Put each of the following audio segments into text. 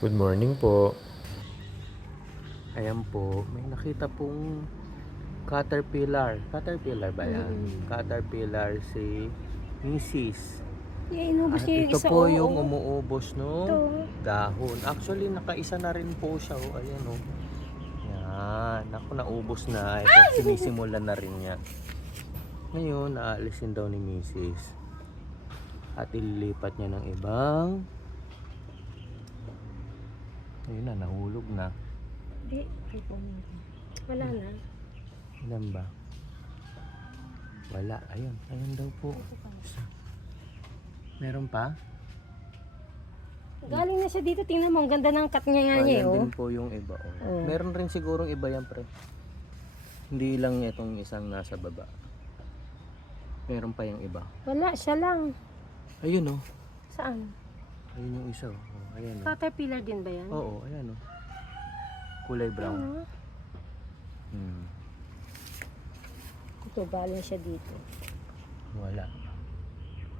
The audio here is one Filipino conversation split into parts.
Good morning po. Ayan po, may nakita pong caterpillar. Caterpillar ba yan? Caterpillar si Mrs. Inubos At niya yung ito isa. po Oo. yung umuubos no Ito. dahon. Actually, nakaisa na rin po siya. Oh. Ayan o. Yan. Ako, naubos na. Ito, sinisimulan na rin niya. Ngayon, naalisin daw ni Mrs. At ililipat niya ng ibang. Ayun na, nahulog na. Hindi. Wala na. Ilan ba? Wala. Ayun. Ayun daw po. Meron pa? Galing na siya dito. Tingnan mo. Ang ganda ng cut niya Ayan oh. din po yung iba. Oh. Meron rin sigurong iba yan, pre. Hindi lang itong isang nasa baba. Meron pa yung iba. Wala. Siya lang. Ayun oh. Saan? Ayun yung isa oh. Ayan oh. Caterpillar din ba yan? Oo, ayan oh. Kulay brown. Ito. Galing siya dito. Wala.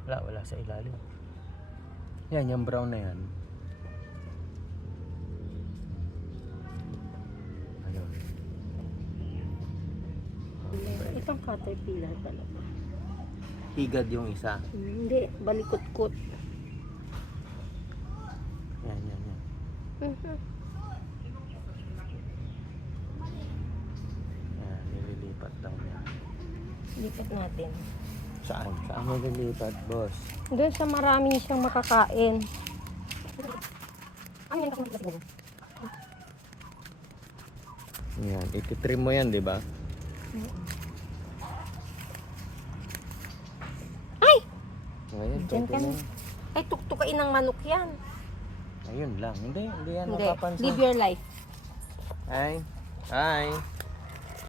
Wala sa ilalim. Yan, yung brown na yan. Ayun. Itong caterpillar pala. Higad yung isa. Hindi. Balikot-kot. Yan. Yan, nililipat lang niya. Lipat natin. Saan? Saan mo nililipat, boss? Doon sa marami siyang makakain. Yan, ititrim mo yan, di ba? Ay! Ngayon, Diyan ka na. Ay, tuktukain ng manok yan. Ayun lang. Hindi yan Hindi. napapansin. Live your life. Hi.